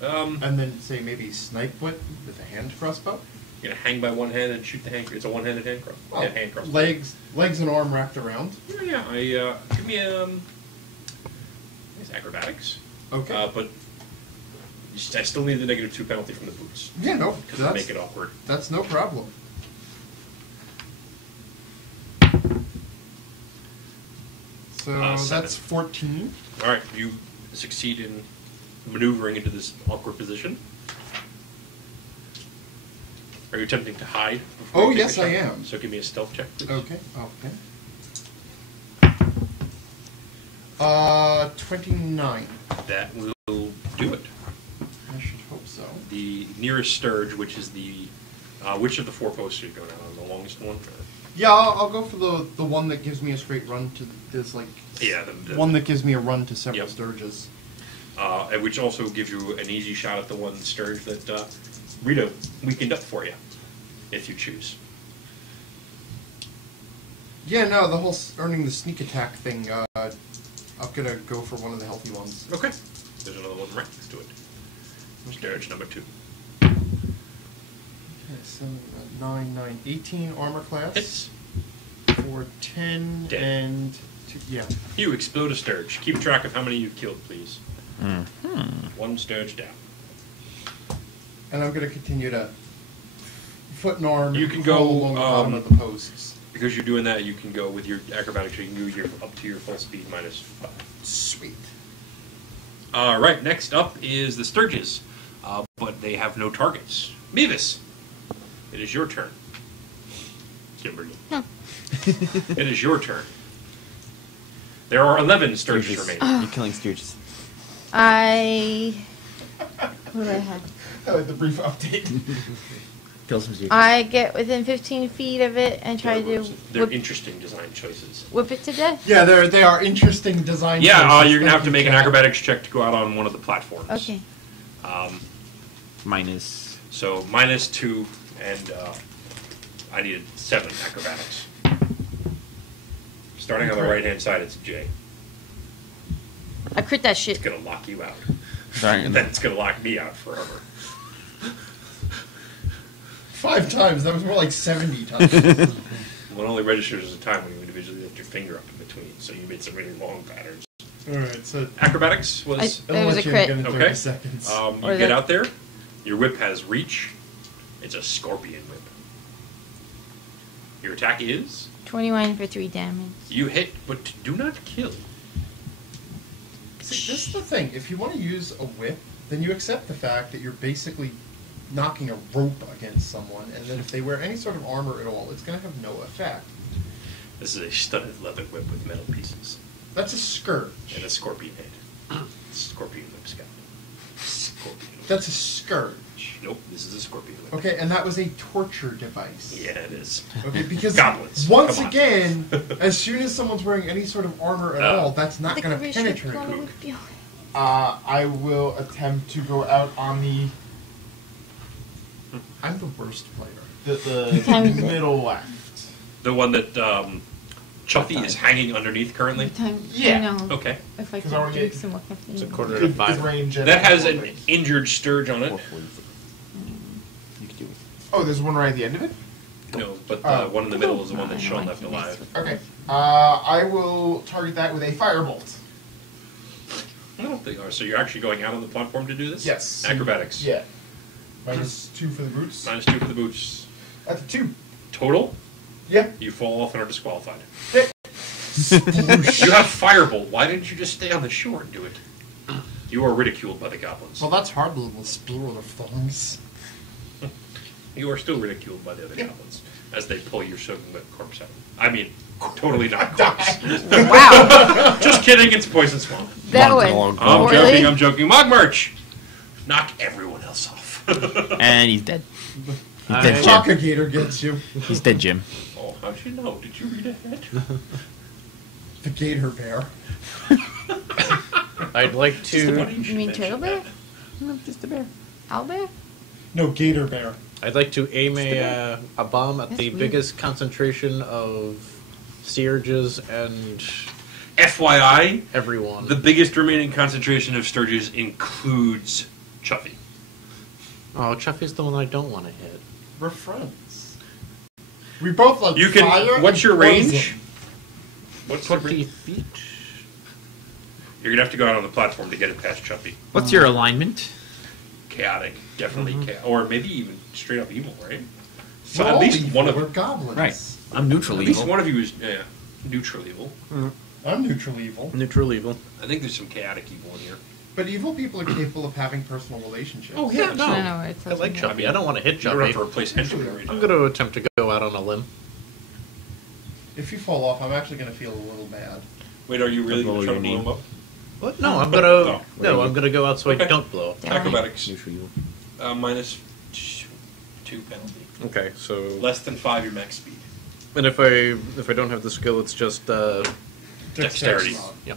And then say maybe snipe it with a hand crossbow? You're going to hang by one hand and shoot the hand. It's a one-handed hand cross. Well, yeah, hand cross. legs and arm wrapped around. Yeah. Give me it's acrobatics. Okay. But I still need the -2 penalty from the boots. Yeah, no, Because it'll make it awkward. that's no problem. So 7. that's 14. All right, you succeed in maneuvering into this awkward position. Are you attempting to hide? before Oh, you take yes, a shot? I am. So give me a stealth check, please. Okay. 29. That will do it. I should hope so. The nearest sturge, which is the... which of the 4 posts are you going out on? The longest one? Yeah, I'll go for the one that gives me a straight run to... There's like... Yeah, the one that gives me a run to several Yep. sturges. And which also gives you an easy shot at the one sturge that Rita weakened up for you, if you choose. Yeah, no, the whole earning the sneak attack thing, I'm gonna go for one of the healthy ones. Okay. There's another one right next to it. Sturge number 2. Okay, so 9, 18 armor class. Hits. For 10 Dead. and... yeah. You explode a sturge. Keep track of how many you've killed, please. 1 sturge down. And I'm gonna continue to foot and arm You can crawl go, along the bottom of the posts. Because you're doing that, you can go with your acrobatics, you can move up to your full speed -5. Sweet. Alright, next up is the sturges. But they have no targets. Mevis, it is your turn. Kimberly. No. It is your turn. There are 11 sturges remaining. You're killing Stooges. What do I have? I like the brief update. Kill some Stooges. I get within 15 feet of it and try to They're whip, interesting design choices. whip it to death. Yeah, they are interesting design Yeah, choices. you're going to have to Thank make you, an Jack. acrobatics check to go out on one of the platforms. Okay. Minus. So -2, and I needed 7 acrobatics. Starting on the Okay. right-hand side, it's J. I crit that It's shit. going to lock you out. Sorry. And then it's going to lock me out forever. 5 times. That was more like 70 times. Well, it only registers as a time when you individually lift your finger up in between, so you made some really long patterns. Alright, so... Acrobatics was... It was a crit. In 30 Okay. seconds. You Or get the- out there. Your whip has reach. It's a scorpion whip. Your attack is... 21 for 3 damage. You hit, but do not kill. See, this is the thing. If you want to use a whip, then you accept the fact that you're basically knocking a rope against someone, and then if they wear any sort of armor at all, it's going to have no effect. This is a studded leather whip with metal pieces. That's a scourge. And a scorpion head. Scorpion whip scout. Scorpion whip. That's a scourge. Nope, this is a scorpion whip. Okay, and that was a torture device. Yeah, it is. Okay, because Goblins. once Come on. again, as soon as someone's wearing any sort of armor at all, that's not going to penetrate. I will attempt to go out on the I'm the worst player. Time the is it? middle left. The one that Chuffy is hanging underneath currently? Time, Yeah. You know, Okay. if I 'Cause could I wanna drink get- some more caffeine. It's a quarter to Good 5. range and That has an things. injured sturge on it. You could do it. Oh, there's one right at the end of it? No, but the Oh. one in the middle is the one I that know, Sean I left can alive. mess with Okay. it. I will target that with a firebolt. I don't think so. You're actually going out on the platform to do this? Yes. Acrobatics. Yeah. -2 for the boots. -2 for the boots. That's a 2. Total, Yeah. you fall off and are disqualified. Hit. You have firebolt. Why didn't you just stay on the shore and do it? You are ridiculed by the goblins. Well, that's hardly in the spirit of things. You are still ridiculed by the other goblins as they pull your soaking wet corpse out. I mean, totally not corpse. Wow. Just kidding, it's Poison Swamp. That Long, went long, poorly. I'm joking. Mog March! Knock everyone else off. And he's dead. He's dead, Jim. Propagator gets you. He's dead, Jim. Oh, how'd you know? Did you read ahead? The gator bear. I'd like Just the one to. should You mean mention turtle bear? that. No, just a bear. Owlbear? No, gator bear. I'd like to aim a bomb at That's the weird. biggest concentration of Sturges and FYI, everyone. the biggest remaining concentration of Sturges includes Chuffy. Oh, Chuffy's the one I don't want to hit. We're friends. We both like You can. fire. What's your and poison. range? What's the 20 range? feet. You're gonna have to go out on the platform to get it past Chuffy. What's your alignment? Chaotic, definitely, or maybe even straight up evil, right? So We're at all least evil, one of we're goblins. Right. I'm neutral at least evil. one of you is neutral evil. I'm neutral evil. Neutral evil. I think there's some chaotic evil in here. But evil people are capable of having personal relationships. Oh yeah, No. I know, it's I like something. Chuffy. I don't want to hit You don't have to Chuffy. replace Henry right I'm now. going to attempt to go out on a limb. If you fall off, I'm actually going to feel a little bad. Wait, are you really Blow going to try to your blow him knee. up? What? No, I'm No. gonna. No. No, I'm gonna go out so Okay. I don't blow. Acrobatics, Neutral evil. minus 2 penalty. Okay, so Less than 5 your max speed. and if I don't have the skill, it's just Dexterity. yeah,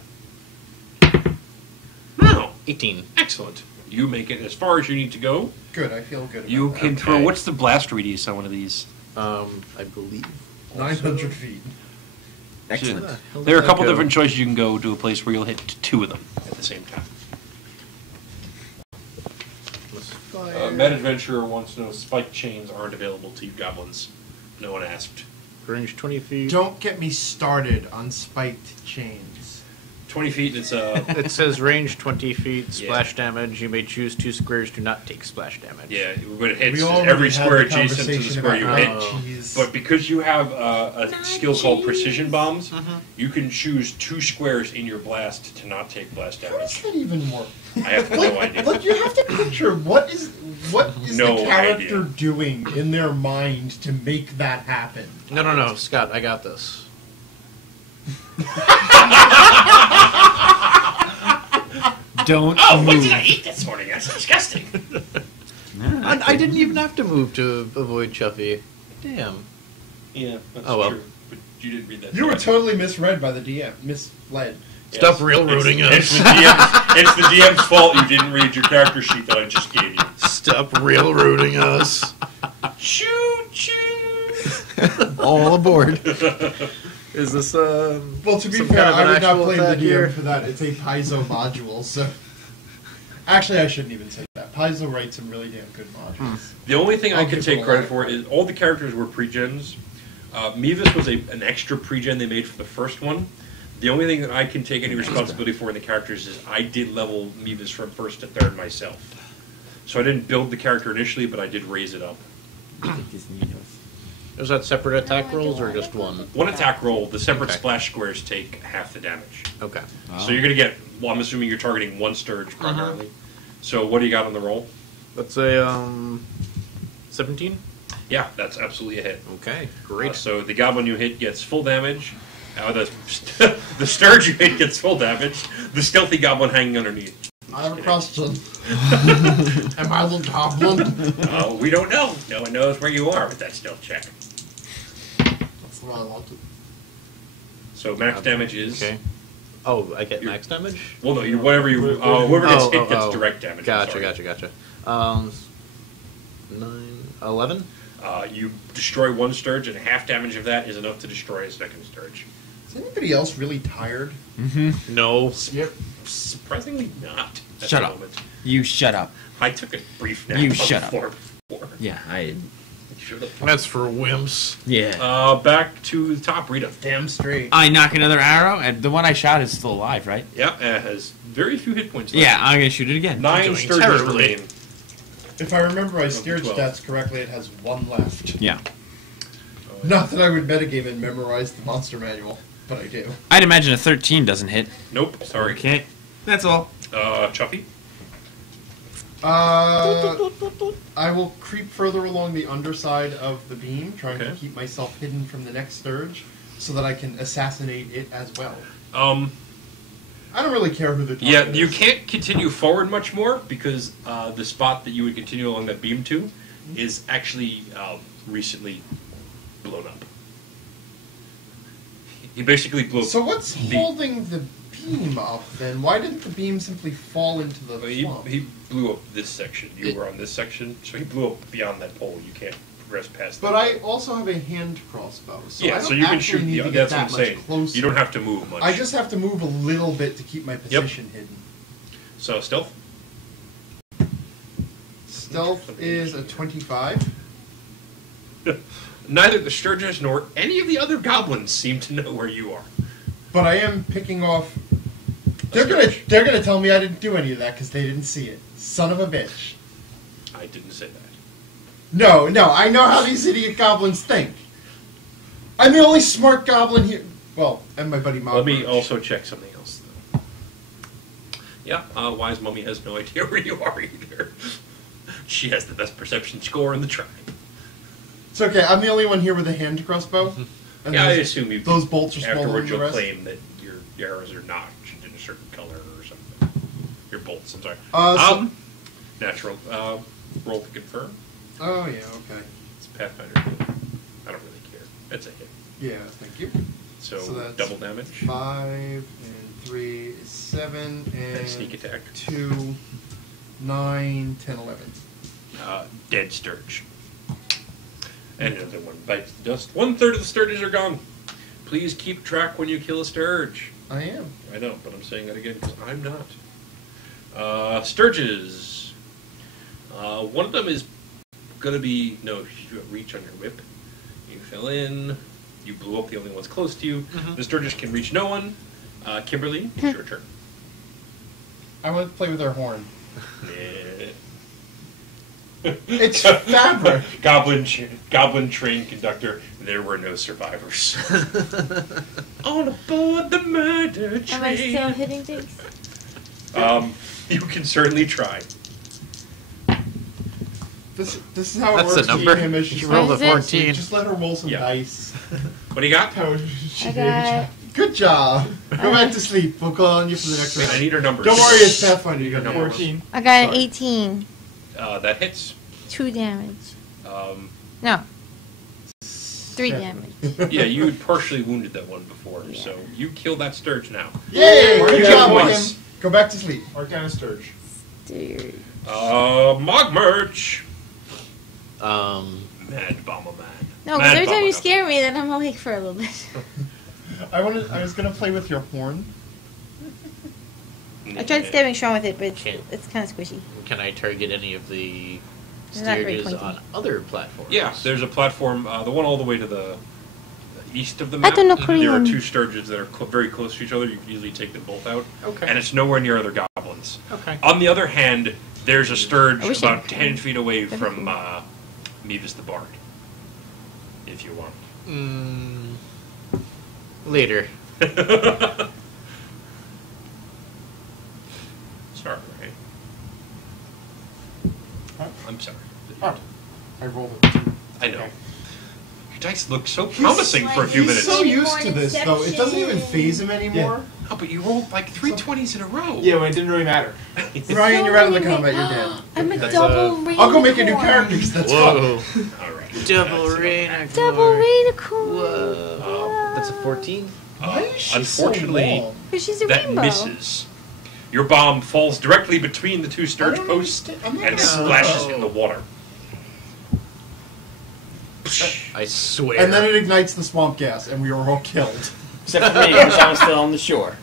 Wow, 18. excellent. You make it as far as you need to go. Good, I feel good about You that. can throw. Okay. What's the blast radius on one of these? I believe. 900 feet. Excellent. There are a couple different choices. You can go to a place where you'll hit 2 of them at the same time. Mad Adventurer wants to know spike chains aren't available to you goblins. No one asked. Range 20 feet. Don't get me started on spiked chains. 20 feet, it's It says range 20 feet, Yeah. splash damage. You may choose 2 squares to not take splash damage. yeah, but it hits We already every had square the adjacent to the conversation square you about hit. how cheese- But because you have a skill called precision bombs, Mm-hmm. you can choose 2 squares in your blast to not take blast How does damage. that even work? I have no idea. Like you have to picture what is No the character idea. doing in their mind to make that happen. No, Scott, I got this. Don't Oh, what move. did I eat this morning? That's disgusting. I didn't even have to move to avoid Chuffy. Damn. Yeah, that's Oh, well. true. But you didn't read that. You were correctly. totally misread by the DM. Misled. Stop Yes. railroading It's us. It's the DM's fault you didn't read your character sheet that I just gave you. Stop railroading us. Choo choo. All aboard. Is this Well, to be some fair, kind of I an would not actual blame the attack DM here? for that. It's a Paizo module, so... Actually, I shouldn't even say that. Paizo writes some really damn good modules. The only thing I I'll can give take it a credit lot for of is all the characters were pre-gens. Mevis was an extra pre-gen they made for the first one. The only thing that I can take any responsibility for in the characters is I did level Mevis from 1st to 3rd myself. So I didn't build the character initially, but I did raise it up. is that separate attack rolls or just one? One attack roll, the separate Okay. splash squares take half the damage. Okay. So you're going to get, well, I'm assuming you're targeting 1 Sturge primarily. So what do you got on the roll? Let's say 17. Yeah, that's absolutely a hit. Okay, great. So the goblin you hit gets full damage. The Sturge you hit gets full damage. The stealthy goblin hanging underneath. I have a question. Am I the goblin? We don't know. No one knows where you are with that stealth check. That's what I like it. So max damage is... Okay. Oh, I get You're- max damage? Well, no, whoever whoever gets hit gets direct damage. I'm Gotcha. sorry. 9, 11? You destroy 1 Sturge, and half damage of that is enough to destroy a 2nd Sturge. Is anybody else really tired? No. Yep. Surprisingly not. At Shut the up. moment. You shut up. I took a brief nap You on shut the up. floor before. Yeah, I. You should have. That's for wimps. Yeah. Back to the top, Rita. Damn straight. I knock another arrow, and the one I shot is still alive, right? Yeah, it has very few hit points left. Yeah, I'm gonna shoot it again. 9 doing Sturges terribly. remain. If I remember my Of steerage 12. stats correctly, it has 1 left. Yeah. Not that I would metagame and memorize the monster manual, but I do. I'd imagine a 13 doesn't hit. Nope, sorry. Okay. That's all. Chuffy? I will creep further along the underside of the beam, trying to Okay. keep myself hidden from the next Sturge, so that I can assassinate it as well. I don't really care who the target is. You can't continue forward much more because the spot that you would continue along that beam to is actually recently blown up. He basically blew up. So what's holding the beam up then? Why didn't the beam simply fall into the swamp? He blew up this section. You were on this section, so he blew up beyond that pole. You can't progress past that. But I also have a hand crossbow, so I don't so you can actually shoot. need Yeah, to get that's what I'm that much saying. closer. You don't have to move much. I just have to move a little bit to keep my position hidden. So stealth. Stealth is a 25. Neither the Sturges nor any of the other goblins seem to know where you are. But I am picking off. They're gonna tell me I didn't do any of that because they didn't see it. Son of a bitch. I didn't say that. No, I know how these idiot goblins think. I'm the only smart goblin here. Well, and my buddy Mom. Let me also check something else, though. Yeah, Wise Mummy has no idea where you are either. She has the best perception score in the tribe. It's okay. I'm the only one here with a hand crossbow. And Yeah, I those- assume you. those bolts are smaller than afterwards the you'll rest. claim that your arrows are notched in a certain color or something. Your bolts, I'm sorry. Natural. Roll to confirm. Oh yeah, okay. It's Pathfinder. I don't really care. That's a hit. Yeah, thank you. So that's double damage. 5 and 3 is 7 and sneak attack. 2, 9, 10, 11. Dead Sturge. And another one bites the dust. 1/3 of the Sturges are gone. Please keep track when you kill a Sturge. I am. I know, but I'm saying that again because I'm not. Sturges. One of them is going to be... No, you have reach on your whip. You fell in. You blew up the only ones close to you. The Sturges can reach no one. Kimberly, it's your turn. I want to play with her horn. Yeah. It's fabric. Goblin train conductor. There were no survivors. On aboard the murder train. Am I still hitting things? You can certainly try. This is how That's it works. a number. Him is You just rolled a What is it? 14. Just let her roll some Yeah. dice. What do you got? She did. got- Good job. Go back to sleep. We'll call on you for the next Wait, I round. need her numbers. Don't worry, it's Pathfinder. You got No. 14. I got an Sorry. 18. That hits. 2 damage. No. 3 damage. Yeah, you had partially wounded that one before, so you killed that Sturge now. Yay! Or Good you job, have William. once. Go back to sleep. Arcana Sturge. Dude. Mog Merch. Um, Mad Bomber Man. No, because Mad every time Bomber you Man. scare me, then I'm awake for a little bit. I was gonna play with your horn. I tried stabbing Sean with it, but Can't. it's kind of squishy. can I target any of the They're not very Sturges pointy. on other platforms? Yeah, there's a platform, the one all the way to the east of the map. don't know There are Korean. 2 Sturges that are very close to each other. You can easily take them both out. Okay. And it's nowhere near other goblins. Okay. On the other hand, there's a Sturge I wish I about could. 10 feet away That'd be from cool. Mevis the Bard. If you want. Later. Sorry, right? I'm sorry. Oh, I rolled it. I know. Your dice look so promising for a few He's minutes. so used to this, though. It doesn't even phase him anymore. Oh, but you rolled like 3 20s in a row. Yeah, well, it didn't really matter. Ryan, you're out of the combat. You're dead. I'm a That's, double rainicorn. I'll go make a new character. 'Cause that's fun. Whoa. All right. Double That's rainicorn. Double rainicorn. Whoa. That's a 14? Why is she Unfortunately, so long? Because she's a that rainbow. misses. Your bomb falls directly between the 2 Sturge I don't posts understand. I'm not and gonna- splashes in the water. I swear. And then it ignites the swamp gas, and we are all killed. Except for me, because I'm still on the shore.